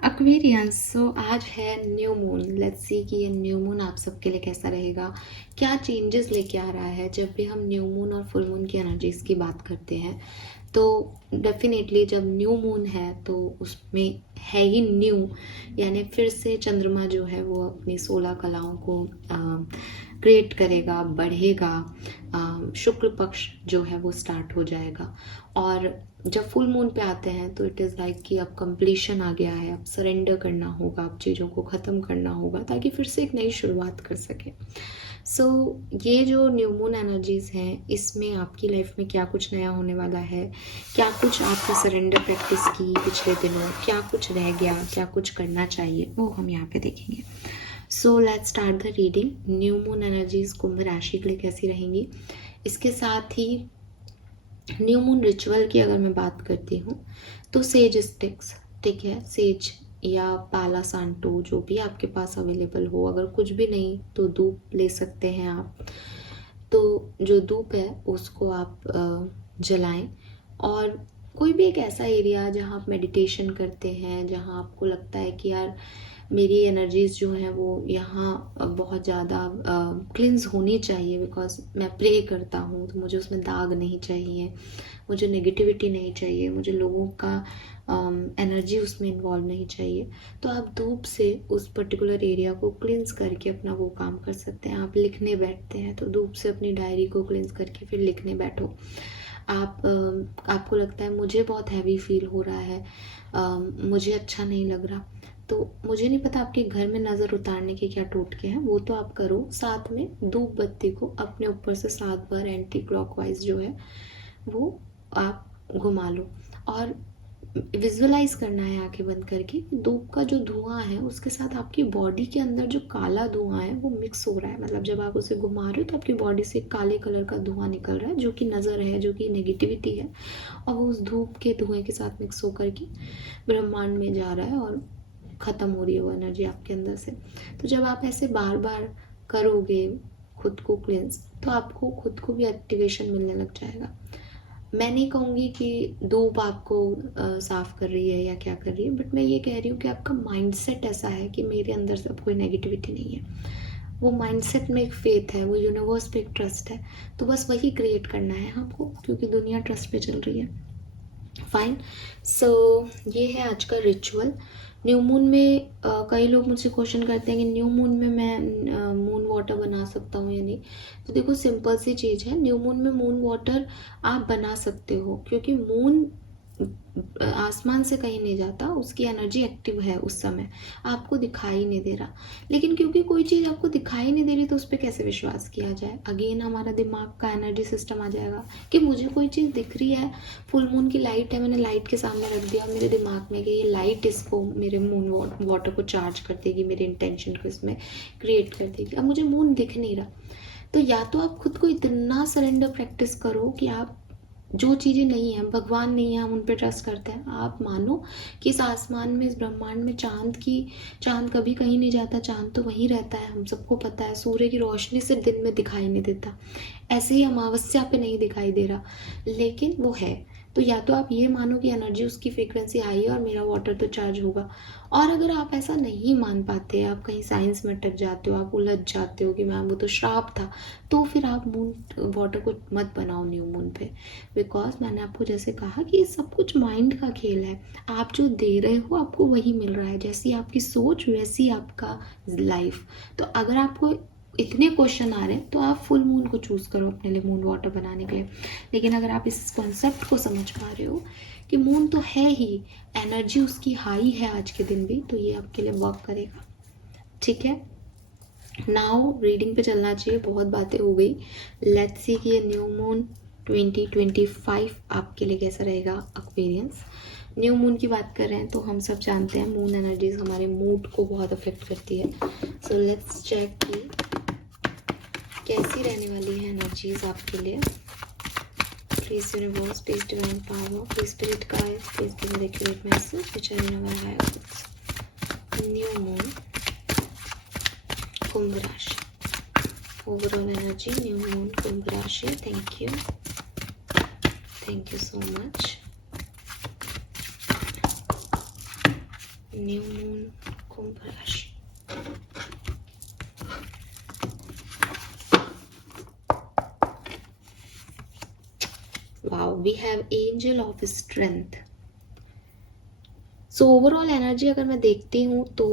Aquarians, सो आज है new moon. Let's see कि ये न्यू मून आप सबके लिए कैसा रहेगा, क्या चेंजेस लेके आ रहा है। जब भी हम न्यू मून और फुल मून की एनर्जीज की बात करते हैं तो डेफिनेटली जब न्यू मून है तो उसमें है ही न्यू, यानी फिर से चंद्रमा जो है वो अपनी 16 कलाओं को क्रिएट करेगा, बढ़ेगा। शुक्ल पक्ष जो है वो स्टार्ट हो जाएगा। और जब फुल मून पे आते हैं तो इट इज़ लाइक कि अब कंप्लीशन आ गया है, अब सरेंडर करना होगा, अब चीज़ों को ख़त्म करना होगा ताकि फिर से एक नई शुरुआत कर सके। सो ये जो न्यू मून एनर्जीज़ हैं, इसमें आपकी लाइफ में क्या कुछ नया होने वाला है, क्या कुछ आपने सरेंडर प्रैक्टिस की पिछले दिनों, क्या कुछ रह गया, क्या कुछ करना चाहिए, वो हम यहाँ पे देखेंगे। So let's start the reading. New moon energies कुंभ राशि के लिए कैसी रहेंगी, इसके साथ ही न्यू मून रिचुअल की अगर मैं बात करती हूँ तो सेज स्टिक्स, ठीक है, सेज या पाला सांटो जो भी आपके पास अवेलेबल हो, अगर कुछ भी नहीं तो धूप ले सकते हैं आप। तो जो धूप है उसको आप जलाएं। और कोई भी एक ऐसा एरिया जहाँ आप मेडिटेशन करते हैं, जहाँ आपको लगता है कि यार मेरी एनर्जीज़ जो हैं वो यहाँ बहुत ज़्यादा क्लिन्स होनी चाहिए, बिकॉज मैं प्रे करता हूँ तो मुझे उसमें दाग नहीं चाहिए, मुझे नेगेटिविटी नहीं चाहिए, मुझे लोगों का एनर्जी उसमें इन्वॉल्व नहीं चाहिए। तो आप धूप से उस पर्टिकुलर एरिया को क्लिन्स करके अपना वो काम कर सकते हैं। आप लिखने बैठते हैं तो धूप से अपनी डायरी को क्लिन्स करके फिर लिखने बैठो। आपको लगता है मुझे बहुत हैवी फील हो रहा है, मुझे अच्छा नहीं लग रहा, तो मुझे नहीं पता आपके घर में नज़र उतारने के क्या टोटके हैं, वो तो आप करो। साथ में धूप बत्ती को अपने ऊपर से 7 बार एंटी क्लॉकवाइज जो है वो आप घुमा लो। और विजुअलाइज करना है आंखें बंद करके, धूप का जो धुआं है उसके साथ आपकी बॉडी के अंदर जो काला धुआं है वो मिक्स हो रहा है। मतलब जब आप उसे घुमा रहे हो तो आपकी बॉडी से काले कलर का धुआं निकल रहा है जो कि नज़र है, जो कि नेगेटिविटी है, और वो उस धूप के धुएं के साथ मिक्स होकर के ब्रह्मांड में जा रहा है और ख़त्म हो रही है वो एनर्जी आपके अंदर से। तो जब आप ऐसे बार बार करोगे खुद को क्लेंस, तो आपको खुद को भी एक्टिवेशन मिलने लग जाएगा। मैं नहीं कहूँगी कि धूप आपको साफ़ कर रही है या क्या कर रही है, बट मैं ये कह रही हूँ कि आपका माइंडसेट ऐसा है कि मेरे अंदर से अब कोई नेगेटिविटी नहीं है। वो माइंडसेट में एक फेथ है, वो यूनिवर्स पे एक ट्रस्ट है। तो बस वही क्रिएट करना है आपको, क्योंकि दुनिया ट्रस्ट पे चल रही है। फाइन। सो ये है आज का रिचुअल। न्यू मून में कई लोग मुझसे क्वेश्चन करते हैं कि न्यू मून में मैं मून वाटर बना सकता हूँ या नहीं। तो देखो सिंपल सी चीज़ है, न्यू मून में मून वाटर आप बना सकते हो, क्योंकि मून आसमान से कहीं नहीं जाता, उसकी एनर्जी एक्टिव है उस समय, आपको दिखाई नहीं दे रहा। लेकिन क्योंकि कोई चीज़ आपको दिखाई नहीं दे रही तो उस पर कैसे विश्वास किया जाए। अगेन हमारा दिमाग का एनर्जी सिस्टम आ जाएगा कि मुझे कोई चीज़ दिख रही है, फुल मून की लाइट है, मैंने लाइट के सामने रख दिया मेरे दिमाग में कि ये लाइट इसको मेरे मून वाटर को चार्ज कर देगी, मेरे इंटेंशन को इसमें क्रिएट कर देगी। अब मुझे मून दिख नहीं रहा, तो या तो आप खुद को इतना सरेंडर प्रैक्टिस करो कि आप जो चीज़ें नहीं हैं, भगवान नहीं है, हम उन पर ट्रस्ट करते हैं, आप मानो कि इस आसमान में, इस ब्रह्मांड में चांद कभी कहीं नहीं जाता, चांद तो वहीं रहता है, हम सबको पता है। सूर्य की रोशनी सिर्फ दिन में दिखाई नहीं देता, ऐसे ही अमावस्या पे नहीं दिखाई दे रहा, लेकिन वो है। तो या तो आप ये मानो कि एनर्जी उसकी फ्रीक्वेंसी हाई है और मेरा वाटर तो चार्ज होगा। और अगर आप ऐसा नहीं मान पाते, आप कहीं साइंस में अटक जाते हो, आप उलझ जाते हो कि मैम वो तो श्राप था, तो फिर आप मून वाटर को मत बनाओ न्यू मून पे। बिकॉज मैंने आपको जैसे कहा कि ये सब कुछ माइंड का खेल है, आप जो दे रहे हो आपको वही मिल रहा है, जैसी आपकी सोच वैसी आपका लाइफ। तो अगर आपको इतने क्वेश्चन आ रहे हैं तो आप फुल मून को चूज़ करो अपने लिए मून वाटर बनाने के लिए। लेकिन अगर आप इस कॉन्सेप्ट को समझ पा रहे हो कि मून तो है ही, एनर्जी उसकी हाई है आज के दिन भी, तो ये आपके लिए वर्क करेगा। ठीक है, नाउ रीडिंग पे चलना चाहिए, बहुत बातें हो गई। लेट्स सी कि ये न्यू मून 2025 आपके लिए कैसा रहेगा एक्सपीरियंस। न्यू मून की बात कर रहे हैं तो हम सब जानते हैं मून एनर्जीज हमारे मूड को बहुत अफेक्ट करती है। सो लेट्स चेक कि कैसी रहने वाली है एनर्जीज आपके लिए। Please universe, please divine power, please spirit guides, please give me the accurate message which I know I have. New moon Kumbh राशि, overall energy new moon Kumbh राशि। Thank you so much. New moon Kumbh राशि। Wow, we have angel of strength. So overall energy अगर मैं देखती हूँ तो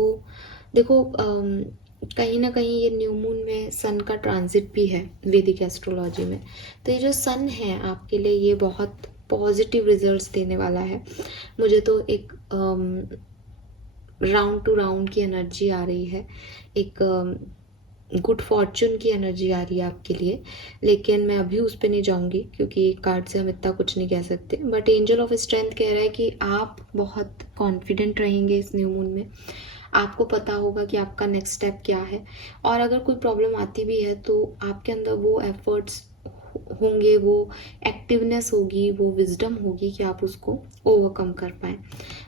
देखो, कहीं ना कहीं ये न्यू मून में सन का ट्रांजिट भी है वैदिक एस्ट्रोलॉजी में। तो ये जो सन है आपके लिए ये बहुत पॉजिटिव रिजल्ट्स देने वाला है। मुझे तो एक राउंड टू राउंड की एनर्जी आ रही है, एक गुड फॉर्चून की एनर्जी आ रही है आपके लिए। लेकिन मैं अभी उस पर नहीं जाऊंगी क्योंकि एक कार्ड से हम इतना कुछ नहीं कह सकते। बट एंजल ऑफ स्ट्रेंथ कह रहा है कि आप बहुत कॉन्फिडेंट रहेंगे इस न्यू मून में। आपको पता होगा कि आपका नेक्स्ट स्टेप क्या है, और अगर कोई प्रॉब्लम आती भी है तो आपके अंदर वो एफर्ट्स होंगे, वो एक्टिवनेस होगी, वो विजडम होगी कि आप उसको ओवरकम कर पाएँ।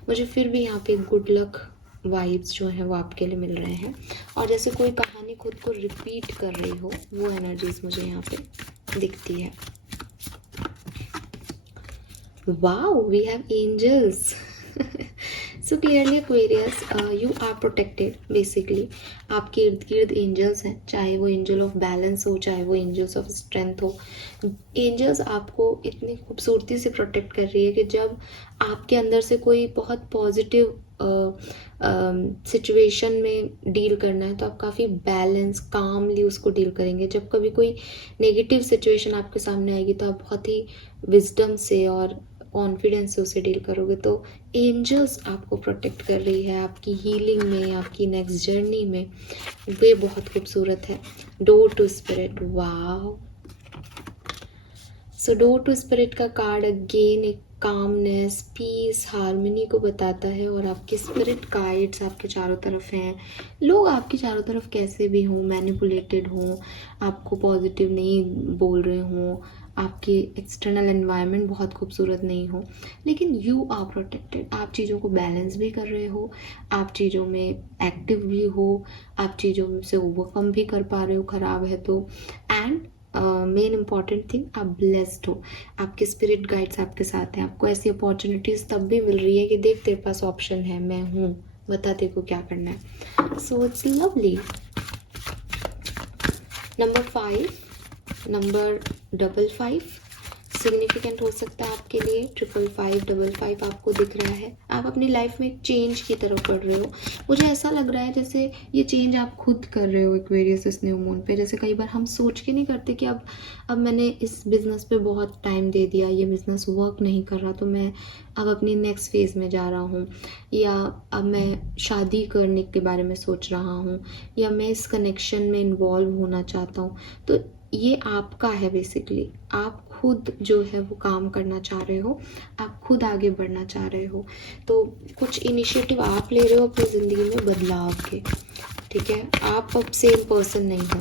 मुझे फिर भी यहाँ पे गुड लक वाइब्स जो हैं वो आपके लिए मिल रहे हैं, और जैसे कोई कहानी खुद को रिपीट कर रही हो वो एनर्जीज मुझे यहाँ पे दिखती है। Wow, we have angels. So clearly Aquarius, you are protected basically. आपके इर्द गिर्द एंजल्स हैं, चाहे वो एंजल ऑफ बैलेंस हो, चाहे वो एंजल्स ऑफ स्ट्रेंथ हो। एंजल्स आपको इतनी खूबसूरती से प्रोटेक्ट कर रही है कि जब आपके अंदर से कोई बहुत पॉजिटिव सिचुएशन में डील करना है तो आप काफ़ी बैलेंस कामली उसको डील करेंगे। जब कभी कोई नेगेटिव सिचुएशन आपके सामने आएगी तो आप बहुत ही विजडम से और कॉन्फिडेंस से उसे डील करोगे। तो एंजल्स आपको प्रोटेक्ट कर रही है आपकी हीलिंग में, आपकी नेक्स्ट जर्नी में। वे बहुत खूबसूरत है। डोर टू स्पिरिट, वाह। सो डोर टू स्पिरिट का कार्ड अगेन एक कामनेस, पीस, हार्मनी को बताता है, और आपके स्पिरिट गाइड्स आपके चारों तरफ हैं। लोग आपके चारों तरफ कैसे भी हों, मैनिपुलेटेड हों, आपको पॉजिटिव नहीं बोल रहे हों, आपकी एक्सटर्नल एनवायरनमेंट बहुत खूबसूरत नहीं हो, लेकिन यू आर प्रोटेक्टेड। आप चीज़ों को बैलेंस भी कर रहे हो, आप चीज़ों में एक्टिव भी हो, आप चीज़ों से ओवरकम भी कर पा रहे हो ख़राब है तो। एंड मेन इम्पॉर्टेंट थिंग, आप ब्लेस्ड हो, आपके स्पिरिट गाइड्स आपके साथ हैं। आपको ऐसी अपॉर्चुनिटीज़ तब भी मिल रही है कि देख तेरे पास ऑप्शन है, मैं हूँ, बता तेरे को क्या करना है। So it's lovely. Number 5, number 55 significant हो सकता है आपके लिए। 555 55 आपको दिख रहा है, आप अपनी लाइफ में एक चेंज की तरफ बढ़ रहे हो। मुझे ऐसा लग रहा है जैसे ये चेंज आप खुद कर रहे हो एक्वेरियस इस न्यू मून पे। जैसे कई बार हम सोच के नहीं करते कि अब मैंने इस बिज़नेस पे बहुत टाइम दे दिया, ये बिज़नेस वर्क नहीं कर रहा, तो मैं अब अपनी नेक्स्ट फेज़ में जा रहा हूँ, या अब मैं शादी करने के बारे में सोच रहा हूँ, या मैं इस कनेक्शन में इन्वॉल्व होना चाहता हूँ। तो ये आपका है बेसिकली। आप खुद जो है वो काम करना चाह रहे हो, आप खुद आगे बढ़ना चाह रहे हो। तो कुछ इनिशिएटिव आप ले रहे हो अपनी ज़िंदगी में बदलाव के, ठीक है। आप अब सेम पर्सन नहीं हो।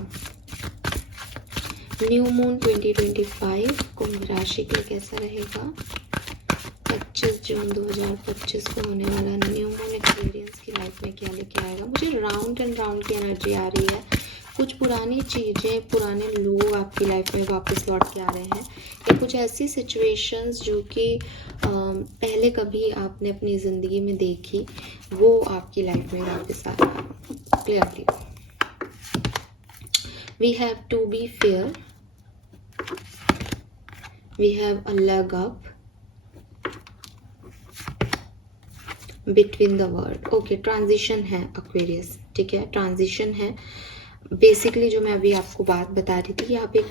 न्यू मून 2025 कुंभ राशि के लिए कैसा रहेगा? 25 जून 2025 को होने वाला न्यू मून एक्सपीरियंस की लाइफ में क्या लेके आएगा? मुझे राउंड एंड राउंड की एनर्जी आ रही है। कुछ पुरानी चीज़ें, पुराने लोग आपकी लाइफ में वापस लौट के आ रहे हैं, या कुछ ऐसी सिचुएशंस जो कि पहले कभी आपने अपनी ज़िंदगी में देखी, वो आपकी लाइफ में वापस आ रही है clearly. We have to be fair, we have a leg up, between the word. Okay, transition है एक्वेरियस, ठीक है, ट्रांजिशन है। बेसिकली जो मैं अभी आपको बात बता रही थी कि आप एक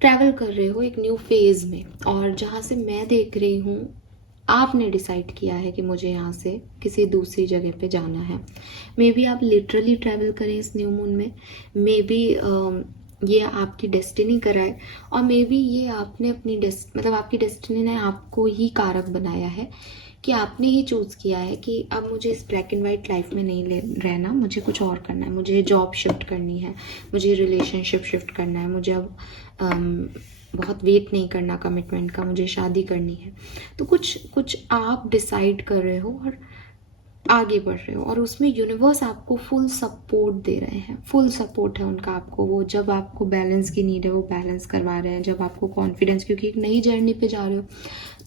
ट्रैवल कर रहे हो एक न्यू फेज़ में, और जहाँ से मैं देख रही हूँ आपने डिसाइड किया है कि मुझे यहाँ से किसी दूसरी जगह पे जाना है। मे बी आप लिटरली ट्रैवल करें इस न्यू मून में, मे बी ये आपकी डेस्टिनी कराए, और मे बी ये आपने अपनी मतलब आपकी डेस्टिनी ने आपको ही कारक बनाया है कि आपने ही चूज़ किया है कि अब मुझे इस ब्लैक एंड वाइट लाइफ में नहीं रहना, मुझे कुछ और करना है, मुझे जॉब शिफ्ट करनी है, मुझे रिलेशनशिप शिफ्ट करना है, मुझे अब बहुत वेट नहीं करना कमिटमेंट का, मुझे शादी करनी है। तो कुछ आप डिसाइड कर रहे हो और आगे बढ़ रहे हो, और उसमें यूनिवर्स आपको फुल सपोर्ट दे रहे हैं, फुल सपोर्ट है उनका आपको। वो जब आपको बैलेंस की नीड है वो बैलेंस करवा रहे हैं, जब आपको कॉन्फिडेंस, क्योंकि एक नई जर्नी पे जा रहे हो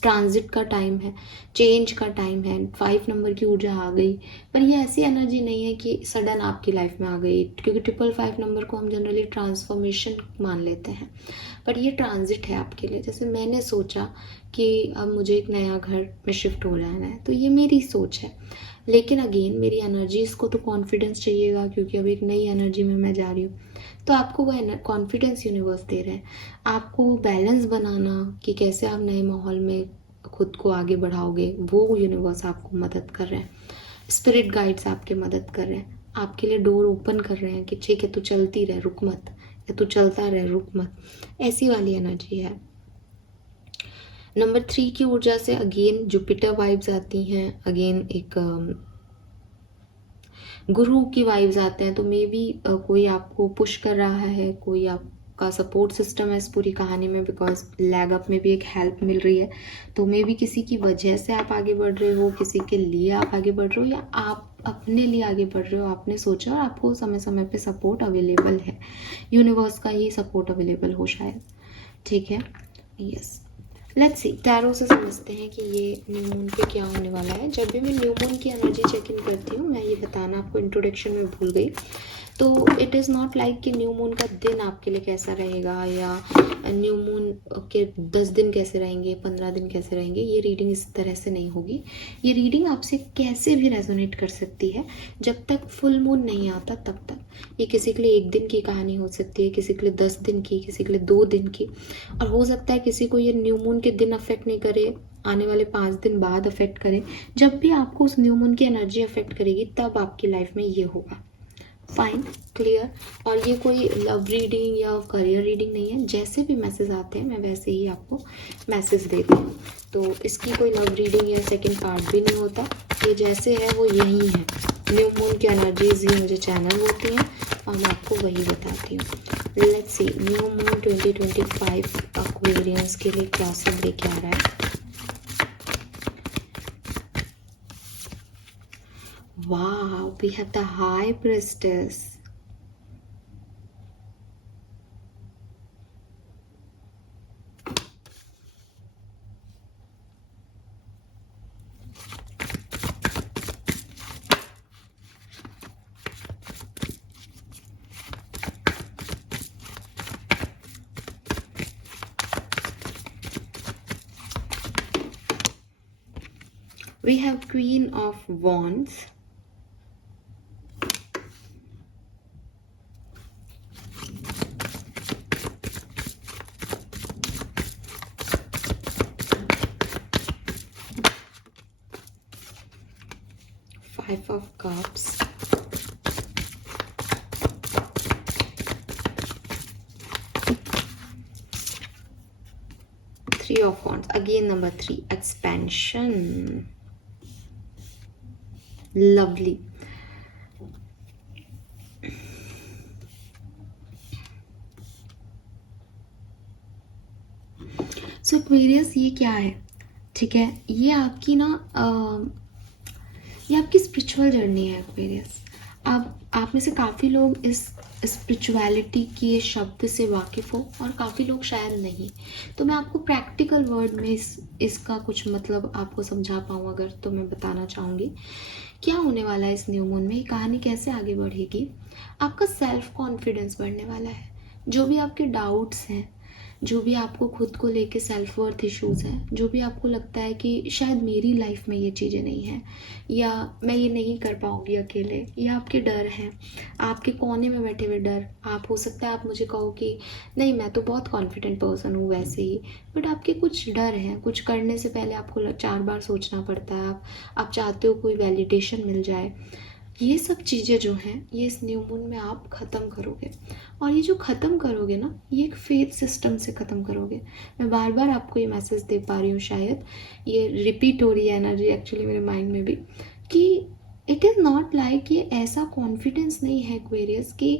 ट्रांजिट का टाइम है, चेंज का टाइम है, 5 नंबर की ऊर्जा आ गई। पर ये ऐसी एनर्जी नहीं है कि सडन आपकी लाइफ में आ गई, क्योंकि 555 नंबर को हम जनरली ट्रांसफॉर्मेशन मान लेते हैं। पर ये ट्रांजिट है आपके लिए। जैसे मैंने सोचा कि अब मुझे एक नया घर में शिफ्ट हो जाना है, तो ये मेरी सोच है। लेकिन अगेन मेरी एनर्जीज़ को तो कॉन्फिडेंस चाहिएगा, क्योंकि अब एक नई एनर्जी में मैं जा रही हूँ। तो आपको वो कॉन्फिडेंस यूनिवर्स दे रहे हैं, आपको वो बैलेंस बनाना कि कैसे आप नए माहौल में खुद को आगे बढ़ाओगे, वो यूनिवर्स आपको मदद कर रहे हैं। स्पिरिट गाइड्स आपके मदद कर रहे हैं, आपके लिए डोर ओपन कर रहे हैं कि ठीक है तू चलती रह, रुक मत, या तू चलता रह, रुक मत। ऐसी वाली एनर्जी है। नंबर 3 की ऊर्जा से अगेन जुपिटर वाइब्स आती हैं, अगेन एक गुरु की वाइब्स आते हैं। तो मे बी कोई आपको पुश कर रहा है, कोई आपका सपोर्ट सिस्टम है इस पूरी कहानी में, बिकॉज लैग अप में भी एक हेल्प मिल रही है। तो मे बी किसी की वजह से आप आगे बढ़ रहे हो, किसी के लिए आप आगे बढ़ रहे हो, या आप अपने लिए आगे बढ़ रहे हो। आपने सोचा और आपको समय समय पे सपोर्ट अवेलेबल है, यूनिवर्स का ही सपोर्ट अवेलेबल हो शायद। ठीक है, यस। लेट्स सी, टैरो से समझते हैं कि ये न्यू मून पे क्या होने वाला है। जब भी मैं न्यू मून की एनर्जी चेक इन करती हूँ, मैं ये बताना आपको इंट्रोडक्शन में भूल गई, तो इट इज़ नॉट लाइक कि न्यू मून का दिन आपके लिए कैसा रहेगा, या न्यू मून के 10 दिन कैसे रहेंगे, 15 दिन कैसे रहेंगे। ये रीडिंग इस तरह से नहीं होगी। ये रीडिंग आपसे कैसे भी रेजोनेट कर सकती है, जब तक फुल मून नहीं आता तब तक। ये किसी के लिए 1 दिन की कहानी हो सकती है, किसी के लिए 10 दिन की, किसी के लिए 2 दिन की, और हो सकता है किसी को ये न्यू मून के दिन अफेक्ट नहीं करे, आने वाले 5 दिन बाद अफेक्ट करे। जब भी आपको उस न्यू मून की एनर्जी अफेक्ट करेगी, तब आपकी लाइफ में ये होगा। Fine, clear. और ये कोई लव रीडिंग या करियर रीडिंग नहीं है। जैसे भी मैसेज आते हैं मैं वैसे ही आपको मैसेज देती हूँ। तो इसकी कोई लव रीडिंग या सेकंड पार्ट भी नहीं होता, ये जैसे है वो यही है। न्यू मून की एनर्जीज ही मुझे चैनल होती हैं और मैं आपको वही बताती हूँ। Let's see, new moon 2025 Aquarians के लिए क्या सब लेके आ रहा है। Wow, we have the High Priestess. We have Queen of Wands. Five of Cups. Three of Wands. Again number 3, expansion. Lovely. So Aquarius, ये क्या है? ठीक है, ये आपकी ना ये आपकी स्पिरिचुअल जर्नी है एक्वेरियस। अब आप में से काफ़ी लोग इस स्पिरिचुअलिटी के शब्द से वाकिफ़ हो और काफ़ी लोग शायद नहीं। तो मैं आपको प्रैक्टिकल वर्ड में इसका कुछ मतलब आपको समझा पाऊँ अगर, तो मैं बताना चाहूँगी क्या होने वाला है इस न्यू मून में, ये कहानी कैसे आगे बढ़ेगी। आपका सेल्फ कॉन्फिडेंस बढ़ने वाला है। जो भी आपके डाउट्स हैं, जो भी आपको खुद को लेके सेल्फ वर्थ इश्यूज हैं, जो भी आपको लगता है कि शायद मेरी लाइफ में ये चीज़ें नहीं हैं, या मैं ये नहीं कर पाऊँगी अकेले, या आपके डर हैं, आपके कोने में बैठे हुए डर। आप हो सकता है आप मुझे कहो कि नहीं मैं तो बहुत कॉन्फिडेंट पर्सन हूँ वैसे ही, बट आपके कुछ डर हैं, कुछ करने से पहले आपको 4 बार सोचना पड़ता है। आप चाहते हो कोई वैलिडेशन मिल जाए। ये सब चीज़ें जो हैं ये इस न्यू मून में आप ख़त्म करोगे। और ये जो ख़त्म करोगे ना, ये एक फेथ सिस्टम से ख़त्म करोगे। मैं बार बार आपको ये मैसेज दे पा रही हूँ, शायद ये रिपीट हो रही है एनर्जी एक्चुअली मेरे माइंड में भी, कि इट इज़ नॉट लाइक ये ऐसा कॉन्फिडेंस नहीं है एक्वेरियस कि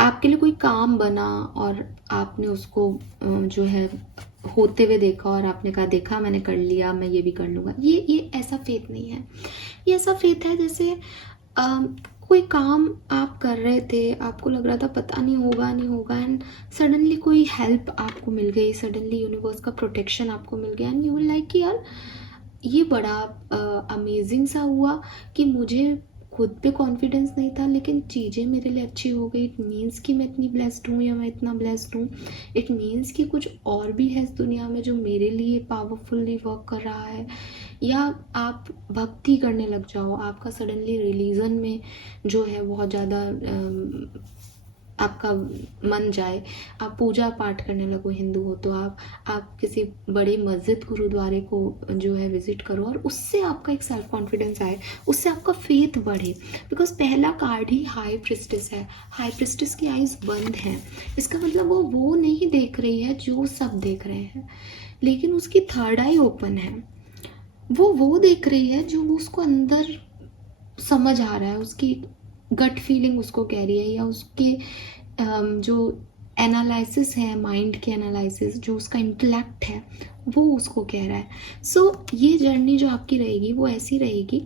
आपके लिए कोई काम बना और आपने उसको जो है होते हुए देखा और आपने कहा देखा मैंने कर लिया, मैं ये भी कर लूँगा। ये ऐसा फेथ नहीं है। ये ऐसा फेथ है जैसे कोई काम आप कर रहे थे, आपको लग रहा था पता नहीं होगा नहीं होगा, एंड सडनली कोई हेल्प आपको मिल गई, सडनली यूनिवर्स का प्रोटेक्शन आपको मिल गया, एंड यू विल लाइक कि यार ये बड़ा अमेजिंग सा हुआ कि मुझे खुद पे कॉन्फिडेंस नहीं था लेकिन चीज़ें मेरे लिए अच्छी हो गई। इट मीन्स कि मैं इतनी ब्लेस्ड हूँ या मैं इतना ब्लेस्ड हूँ। इट मीन्स कि कुछ और भी है इस दुनिया में जो मेरे लिए पावरफुली वर्क कर रहा है। या आप भक्ति करने लग जाओ, आपका सडनली रिलीजन में जो है बहुत ज़्यादा आपका मन जाए, आप पूजा पाठ करने लगो, हिंदू हो तो आप किसी बड़ी मस्जिद गुरुद्वारे को जो है विजिट करो और उससे आपका एक सेल्फ कॉन्फिडेंस आए, उससे आपका फेथ बढ़े। बिकॉज पहला कार्ड ही हाई प्रिस्टेस है, हाई प्रिस्टेस की आइज बंद हैं, इसका मतलब वो नहीं देख रही है जो सब देख रहे हैं, लेकिन उसकी थर्ड आई ओपन है। वो देख रही है जो उसको अंदर समझ आ रहा है, उसकी गट फीलिंग उसको कह रही है, या उसके जो एनालिसिस है, माइंड के एनालिसिस, जो उसका इंटेलेक्ट है वो उसको कह रहा है। सो ये जर्नी जो आपकी रहेगी वो ऐसी रहेगी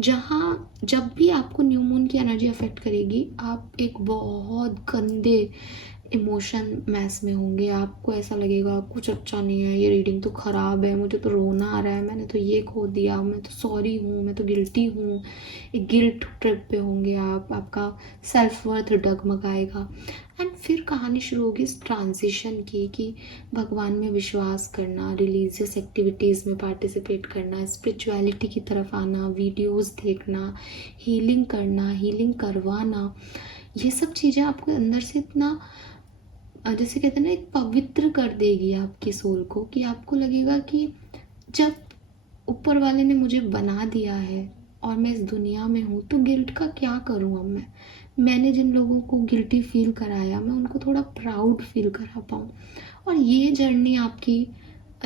जहाँ जब भी आपको न्यू मून की एनर्जी अफेक्ट करेगी, आप एक बहुत गंदे इमोशन मैस में होंगे। आपको ऐसा लगेगा कुछ अच्छा नहीं है, ये रीडिंग तो ख़राब है, मुझे तो रोना आ रहा है, मैंने तो ये खो दिया, मैं तो सॉरी हूँ, मैं तो गिल्टी हूँ। एक गिल्ट ट्रिप पे होंगे आप, आपका सेल्फ वर्थ डगमगाएगा। एंड फिर कहानी शुरू होगी इस ट्रांजिशन की, कि भगवान में विश्वास करना, रिलीजियस एक्टिविटीज़ में पार्टिसिपेट करना, स्पिरिचुअलिटी की तरफ आना, वीडियोस देखना, हीलिंग करना, हीलिंग करवाना। ये सब चीज़ें आपको अंदर से इतना जैसे कहते हैं ना, एक पवित्र कर देगी आपकी सोल को, कि आपको लगेगा कि जब ऊपर वाले ने मुझे बना दिया है और मैं इस दुनिया में हूँ तो गिल्ट का क्या करूँ। अब मैंने जिन लोगों को गिल्टी फील कराया, मैं उनको थोड़ा प्राउड फील करा पाऊँ। और ये जर्नी आपकी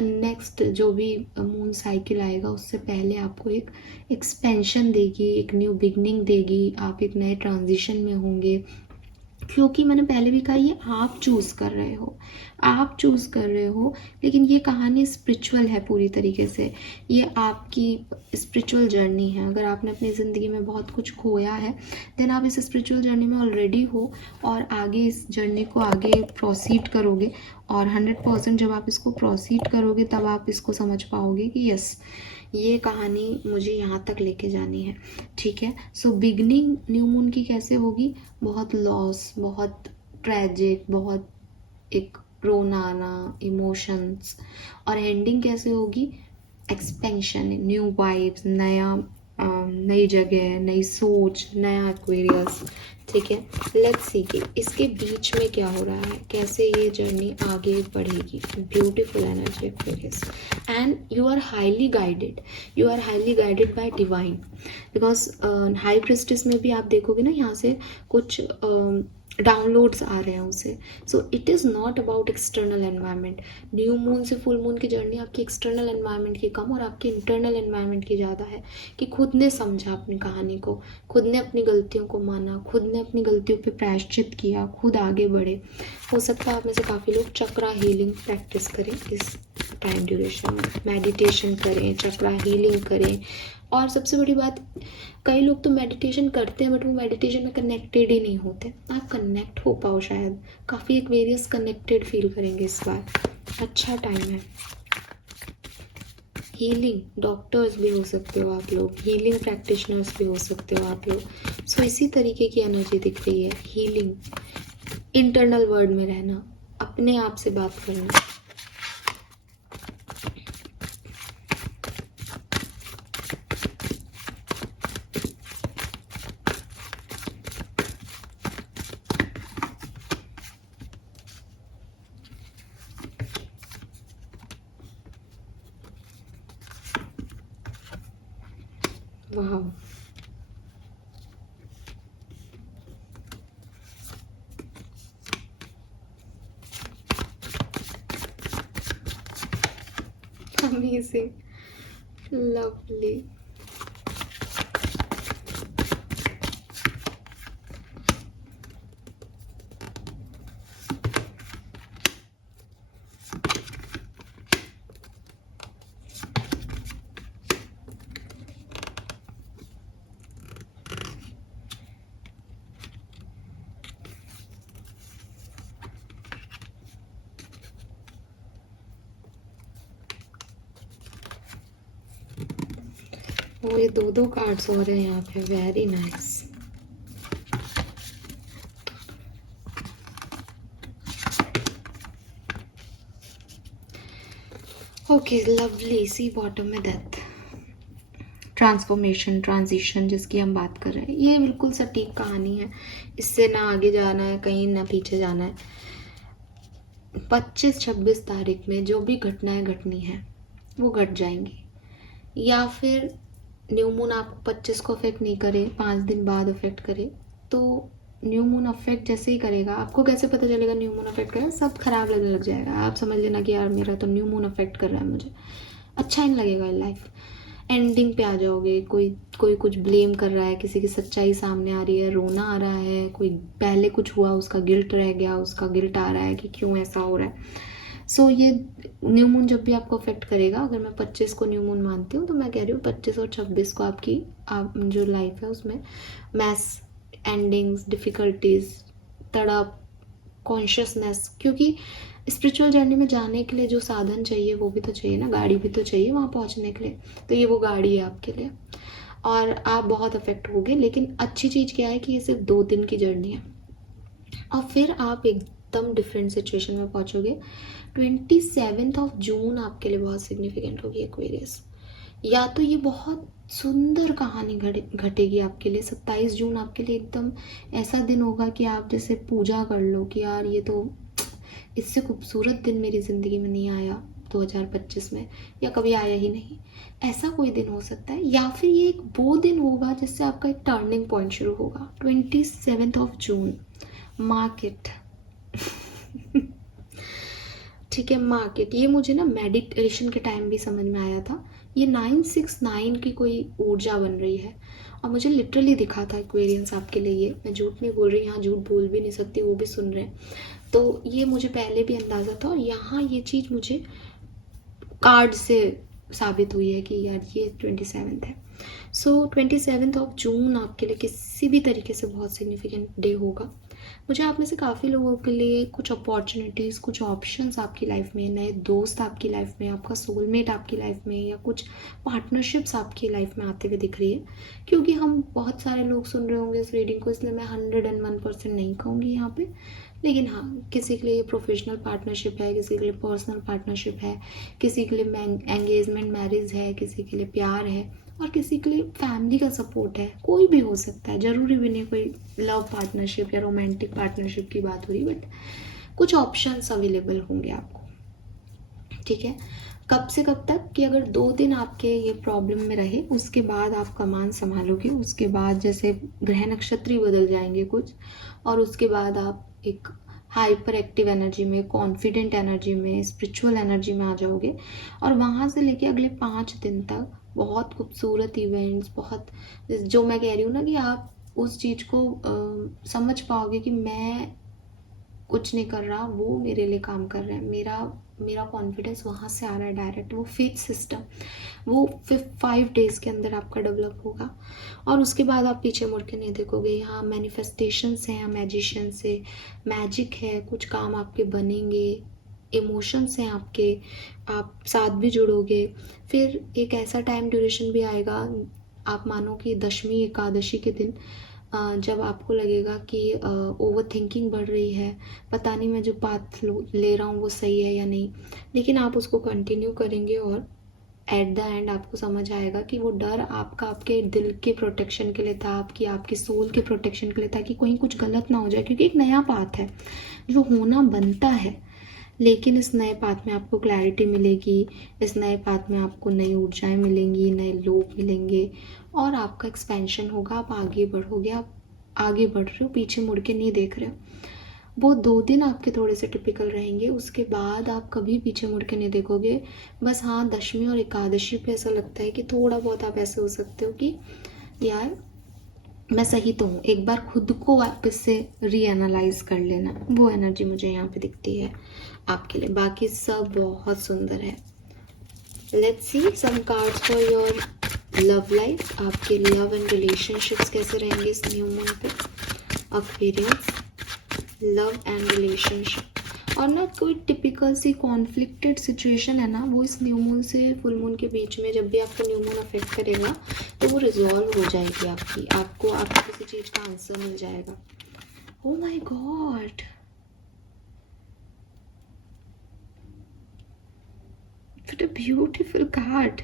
नेक्स्ट जो भी मून साइकिल आएगा उससे पहले आपको एक एक्सपेंशन देगी, एक न्यू बिगनिंग देगी, आप एक नए ट्रांजिशन में होंगे। क्योंकि मैंने पहले भी कहा, ये आप चूज़ कर रहे हो, आप चूज़ कर रहे हो। लेकिन ये कहानी स्पिरिचुअल है पूरी तरीके से, ये आपकी स्पिरिचुअल जर्नी है। अगर आपने अपनी ज़िंदगी में बहुत कुछ खोया है, देन आप इस स्पिरिचुअल जर्नी में ऑलरेडी हो और आगे इस जर्नी को आगे प्रोसीड करोगे। और 100% जब आप इसको प्रोसीड करोगे तब आप इसको समझ पाओगे कि यस, ये कहानी मुझे यहाँ तक लेके जानी है। ठीक है। सो बिगनिंग न्यू मून की कैसे होगी? बहुत लॉस, बहुत ट्रेजिक, बहुत एक रोना आना, इमोशंस। और एंडिंग कैसे होगी? एक्सपेंशन, न्यू वाइब्स, नया नई जगह, नई सोच, नया एक्वेरियस। ठीक है। लेट्स सी कि इसके बीच में क्या हो रहा है, कैसे ये जर्नी आगे बढ़ेगी। Beautiful energy Aquarius, and you are highly guided, you are highly guided by divine. Because high priestess में भी आप देखोगे ना, यहाँ से कुछ डाउनलोड्स आ रहे हैं उसे। So it is not about external environment. New moon से फुल मून की जर्नी आपकी एक्सटर्नल एनवायरनमेंट की कम और आपकी इंटरनल एनवायरनमेंट की ज़्यादा है, कि खुद ने समझा अपनी कहानी को, खुद ने अपनी गलतियों को माना, खुद ने अपनी गलतियों पे प्रायश्चित किया, खुद आगे बढ़े। हो सकता है आप में से काफ़ी लोग चक्रा हीलिंग प्रैक्टिस करें इस टाइम ड्यूरेशन में, मेडिटेशन करें, चक्रा हीलिंग करें। और सबसे बड़ी बात, कई लोग तो मेडिटेशन करते हैं बट वो मेडिटेशन में कनेक्टेड ही नहीं होते। आप कनेक्ट हो पाओ, शायद काफ़ी एक्वेरियस कनेक्टेड फील करेंगे इस बार। अच्छा टाइम है। हीलिंग डॉक्टर्स भी हो सकते हो आप लोग, हीलिंग प्रैक्टिशनर्स भी हो सकते हो आप लोग। सो इसी तरीके की एनर्जी दिख रही है। हीलिंग, इंटरनल वर्ल्ड में रहना, अपने आप से बात करना। वाह, अमेजिंग, लवली। वो ये दो दो कार्ड्स हो रहे हैं यहाँ पे, वेरी नाइस। ओके, लवली, सी बॉटम में डेथ, ट्रांसफॉर्मेशन, ट्रांजिशन जिसकी हम बात कर रहे हैं, ये बिल्कुल सटीक कहानी है। इससे ना आगे जाना है कहीं, ना पीछे जाना है। 25-26 तारीख में जो भी घटनाएं घटनी है वो घट जाएंगी। या फिर न्यू मून आपको 25 को अफेक्ट नहीं करे, 5 दिन बाद अफेक्ट करे, तो न्यू मून अफेक्ट जैसे ही करेगा, आपको कैसे पता चलेगा न्यू मून अफेक्ट करेगा? सब खराब लगने लग जाएगा। आप समझ लेना कि यार मेरा तो न्यू मून अफेक्ट कर रहा है, मुझे अच्छा नहीं लगेगा लाइफ। एंडिंग पे आ जाओगे, कोई कोई कुछ ब्लेम कर रहा है, किसी की सच्चाई सामने आ रही है, रोना आ रहा है, कोई पहले कुछ हुआ उसका गिल्ट रह गया, उसका गिल्ट आ रहा है कि क्यों ऐसा हो रहा है। सो ये न्यू मून जब भी आपको अफेक्ट करेगा, अगर मैं 25 को न्यू मून मानती हूँ तो मैं कह रही हूँ 25 और 26 को आपकी जो लाइफ है उसमें मैस एंडिंग्स, डिफ़िकल्टीज, तड़प, कॉन्शियसनेस, क्योंकि स्पिरिचुअल जर्नी में जाने के लिए जो साधन चाहिए वो भी तो चाहिए ना, गाड़ी भी तो चाहिए वहाँ पहुँचने के लिए। तो ये वो गाड़ी है आपके लिए, और आप बहुत अफेक्ट होगे। लेकिन अच्छी चीज़ क्या है कि ये सिर्फ 2 दिन की जर्नी है और फिर आप एकदम डिफरेंट सिचुएशन में पहुँचोगे। 27 जून आपके लिए बहुत सिग्निफिकेंट होगी एक्वेरियस। या तो ये बहुत सुंदर कहानी घटेगी आपके लिए। 27 जून आपके लिए एकदम ऐसा दिन होगा कि आप जैसे पूजा कर लो कि यार ये तो, इससे खूबसूरत दिन मेरी ज़िंदगी में नहीं आया 2025 में, या कभी आया ही नहीं। ऐसा कोई दिन हो सकता है। या फिर ये एक वो दिन होगा जिससे आपका एक टर्निंग पॉइंट शुरू होगा। 27 जून, मार्केट ठीक है, मार्केट, ये मुझे ना मेडिटेशन के टाइम भी समझ में आया था। ये 969 की कोई ऊर्जा बन रही है और मुझे लिटरली दिखा था एक्वेरियंस आपके लिए। ये मैं झूठ नहीं बोल रही, यहाँ झूठ बोल भी नहीं सकती, वो भी सुन रहे हैं। तो ये मुझे पहले भी अंदाज़ा था और यहाँ ये चीज़ मुझे कार्ड से साबित हुई है कि यार ये 27 है। सो 27 जून आपके लिए किसी भी तरीके से बहुत सिग्निफिकेंट डे होगा। मुझे आप में से काफ़ी लोगों के लिए कुछ अपॉर्चुनिटीज़, कुछ ऑप्शंस आपकी लाइफ में, नए दोस्त आपकी लाइफ में, आपका सोलमेट आपकी लाइफ में, या कुछ पार्टनरशिप्स आपकी लाइफ में आते हुए दिख रही है। क्योंकि हम बहुत सारे लोग सुन रहे होंगे इस रीडिंग को, इसलिए मैं 101% नहीं कहूँगी यहाँ पे। लेकिन हाँ, किसी के लिए ये प्रोफेशनल पार्टनरशिप है, किसी के लिए पर्सनल पार्टनरशिप है, किसी के लिए एंगेजमेंट मैरिज है, किसी के लिए प्यार है, और किसी के लिए फैमिली का सपोर्ट है। कोई भी हो सकता है, ज़रूरी भी नहीं कोई लव पार्टनरशिप या रोमांटिक पार्टनरशिप की बात हो रही, बट कुछ ऑप्शंस अवेलेबल होंगे आपको। ठीक है, कब से कब तक कि अगर 2 दिन आपके ये प्रॉब्लम में रहे, उसके बाद आप कमान संभालोगे। उसके बाद जैसे ग्रह नक्षत्र बदल जाएंगे कुछ, और उसके बाद आप एक हाइपर एक्टिव एनर्जी में, कॉन्फिडेंट एनर्जी में, स्पिरिचुअल एनर्जी में आ जाओगे। और वहाँ से लेके अगले 5 दिन तक बहुत खूबसूरत इवेंट्स, बहुत, जो मैं कह रही हूँ ना कि आप उस चीज़ को समझ पाओगे कि मैं कुछ नहीं कर रहा, वो मेरे लिए काम कर रहा है। मेरा कॉन्फिडेंस वहाँ से आ रहा है डायरेक्ट। वो फेथ सिस्टम वो 5 डेज़ के अंदर आपका डेवलप होगा। और उसके बाद आप पीछे मुड़ के नहीं देखोगे। यहाँ मैनिफेस्टेशंस हैं, मैजिशियंस है, मैजिक है, कुछ काम आपके बनेंगे, इमोशंस हैं आपके, आप साथ भी जुड़ोगे। फिर एक ऐसा टाइम ड्यूरेशन भी आएगा, आप मानो कि दशमी एकादशी के दिन, जब आपको लगेगा कि ओवर थिंकिंग बढ़ रही है, पता नहीं मैं जो पाथ ले रहा हूँ वो सही है या नहीं, लेकिन आप उसको कंटिन्यू करेंगे और एट द एंड आपको समझ आएगा कि वो डर आपका आपके दिल के प्रोटेक्शन के लिए था, आपकी सोल के प्रोटेक्शन के लिए था, कि कहीं कुछ गलत ना हो जाए। क्योंकि एक नया पाथ है जो होना बनता है, लेकिन इस नए पाथ में आपको क्लैरिटी मिलेगी, इस नए पाथ में आपको नई ऊर्जाएं मिलेंगी, नए लोग मिलेंगे, और आपका एक्सपेंशन होगा। आप आगे बढ़ोगे, आप आगे बढ़ रहे हो, पीछे मुड़ के नहीं देख रहे हो। वो 2 दिन आपके थोड़े से टिपिकल रहेंगे, उसके बाद आप कभी पीछे मुड़ के नहीं देखोगे। बस हाँ, दशमी और एकादशी पे ऐसा लगता है कि थोड़ा बहुत आप ऐसे हो सकते हो कि यार मैं सही तो हूँ, एक बार खुद को वापस से रीएनालाइज कर लेना। वो एनर्जी मुझे यहाँ पे दिखती है आपके लिए। बाकी सब बहुत सुंदर है। Let's see some cards for your love life. आपके लव एंड रिलेशनशिप्स कैसे रहेंगे इस न्यू मून पे। Aquarius, love and relationship. और ना कोई टिपिकल सी कॉन्फ्लिक्टेड सिचुएशन है ना, वो इस न्यू मून से फुल मून के बीच में जब भी आपको न्यू मून अफेक्ट करेगा तो वो रिजॉल्व हो जाएगी आपको किसी चीज़ का आंसर मिल जाएगा। Oh my God, what a beautiful card.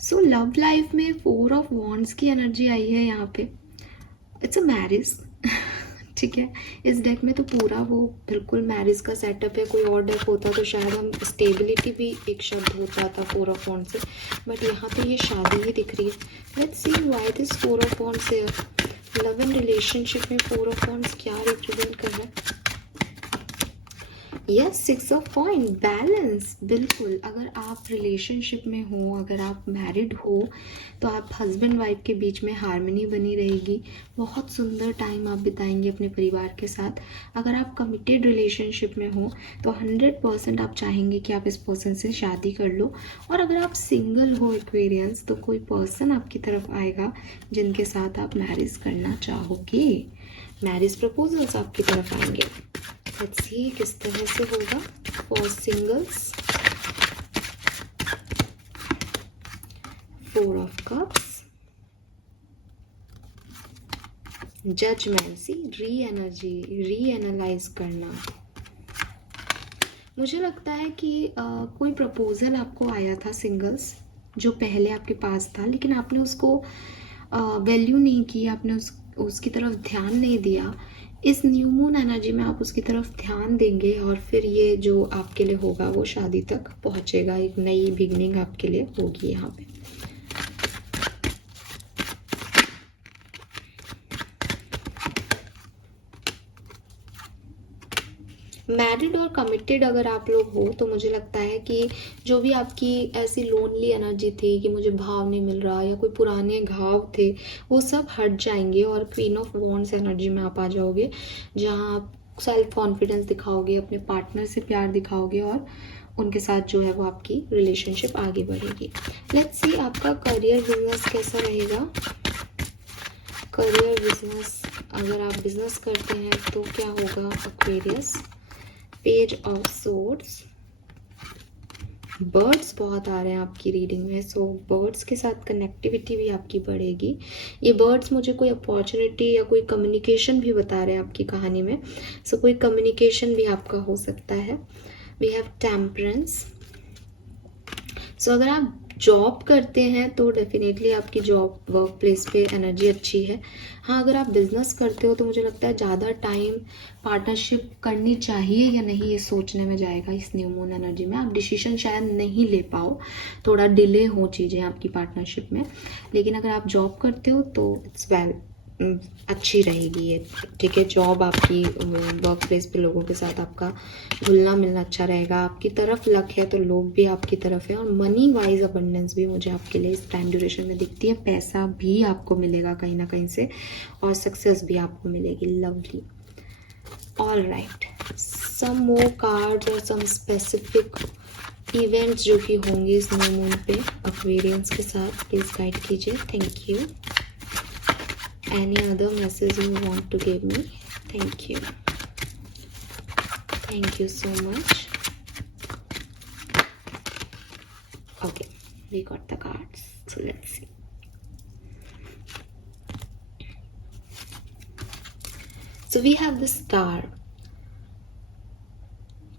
So love life में 4 ऑफ वॉन्ड्स की एनर्जी आई है यहाँ पे। इट्स अ मैरिज ठीक है, इस डेक में तो पूरा वो बिल्कुल मैरिज का सेटअप है। कोई और डेक होता तो शायद हम स्टेबिलिटी भी एक शब्द हो जाता 4 ऑफ वॉन्ड्स से, बट यहाँ पे ये शादी ही दिख रही है। Let's C why this 4 of wands है। लव एंड रिलेशनशिप में 4 ऑफ वॉन्ड्स क्या रिप्रेजेंट कर रहा है? Yes, 6 of coin, balance. बिल्कुल, अगर आप रिलेशनशिप में हो, अगर आप मैरिड हो, तो आप हस्बैंड वाइफ के बीच में हार्मनी बनी रहेगी। बहुत सुंदर टाइम आप बिताएंगे अपने परिवार के साथ। अगर आप कमिटेड रिलेशनशिप में हो तो 100% आप चाहेंगे कि आप इस पर्सन से शादी कर लो। और अगर आप सिंगल हो एक्वेरियंस, तो कोई पर्सन आपकी तरफ आएगा जिनके साथ आप मैरिज करना चाहोगे। मैरिज प्रपोजल्स आपकी तरफ आएंगे। लेट्स सी किस तरह से होगा for singles. 4 of cups, judgement, reanalyse करना। मुझे लगता है कि कोई प्रपोजल आपको आया था सिंगल्स, जो पहले आपके पास था, लेकिन आपने उसको वैल्यू नहीं की, आपने उसकी तरफ ध्यान नहीं दिया। इस न्यू मून एनर्जी में आप उसकी तरफ ध्यान देंगे और फिर ये जो आपके लिए होगा वो शादी तक पहुंचेगा। एक नई बिगनिंग आपके लिए होगी यहाँ पे। मैरिड और कमिटेड अगर आप लोग हो तो मुझे लगता है कि जो भी आपकी ऐसी लोनली एनर्जी थी कि मुझे भाव नहीं मिल रहा, या कोई पुराने घाव थे, वो सब हट जाएंगे और क्वीन ऑफ वॉन्ड्स एनर्जी में आप आ जाओगे, जहाँ आप सेल्फ कॉन्फिडेंस दिखाओगे, अपने पार्टनर से प्यार दिखाओगे और उनके साथ जो है वो आपकी रिलेशनशिप आगे बढ़ेगी। लेट्स सी आपका करियर बिजनेस कैसा रहेगा। करियर बिजनेस, अगर आप बिजनेस करते हैं तो क्या होगा Aquarius. Page of swords, birds बहुत आ रहे हैं आपकी रीडिंग में, सो बर्ड्स के साथ कनेक्टिविटी भी आपकी बढ़ेगी। ये बर्ड्स मुझे कोई अपॉर्चुनिटी या कोई कम्युनिकेशन भी बता रहे हैं आपकी कहानी में, सो कोई कम्युनिकेशन भी आपका हो सकता है। We have temperance. सो अगर आप जॉब करते हैं तो डेफिनेटली आपकी जॉब वर्क प्लेस पे एनर्जी अच्छी है। हाँ, अगर आप बिजनेस करते हो तो मुझे लगता है ज़्यादा टाइम पार्टनरशिप करनी चाहिए या नहीं ये सोचने में जाएगा इस न्यू मून एनर्जी में। आप डिसीजन शायद नहीं ले पाओ, थोड़ा डिले हो चीज़ें आपकी पार्टनरशिप में। लेकिन अगर आप जॉब करते हो तो इट्स वेल, अच्छी रहेगी ये, ठीक है। जॉब आपकी वर्क प्लेस पे लोगों के साथ आपका घुलना मिलना अच्छा रहेगा। आपकी तरफ लक है तो लोग भी आपकी तरफ है। और मनी वाइज अबंडेंस भी मुझे आपके लिए इस टाइम ड्यूरेशन में दिखती है। पैसा भी आपको मिलेगा कहीं ना कहीं से, और सक्सेस भी आपको मिलेगी। लवली। ऑल राइट, सम मोर कार्ड्स और सम स्पेसिफिक इवेंट्स जो कि होंगे इस न्यू मून पे एक्वेरियंस के साथ, प्लीज गाइड कीजिए। Thank you. Any other message you want to give me? Thank you. Thank you so much. Okay, we got the cards. So let's see. So we have the Star.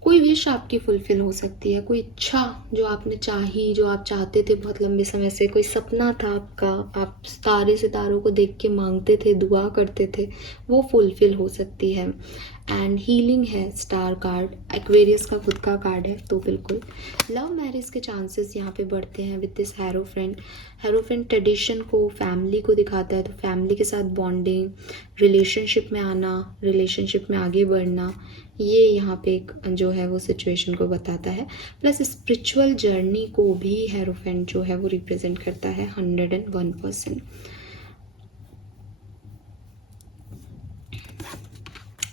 कोई wish आपकी fulfil हो सकती है, कोई इच्छा जो आपने चाही, जो आप चाहते थे बहुत लंबे समय से, कोई सपना था आपका, आप तारे सितारों को देख के मांगते थे, दुआ करते थे, वो फुलफिल हो सकती है। एंड हीलिंग है स्टार कार्ड, एक्वेरियस का खुद का कार्ड है, तो बिल्कुल लव मैरिज के चांसेस यहाँ पे बढ़ते हैं विद दिस हेरोफ्रेंड। हेरोफ्रेंड ट्रेडिशन को, फैमिली को दिखाता है, तो फैमिली के साथ बॉन्डिंग, रिलेशनशिप में आना, रिलेशनशिप में आगे बढ़ना, ये यहाँ पे एक जो है वो सिचुएशन को बताता है। प्लस स्पिरिचुअल जर्नी को भी हेरोफेंट जो है वो रिप्रेजेंट करता है 101%।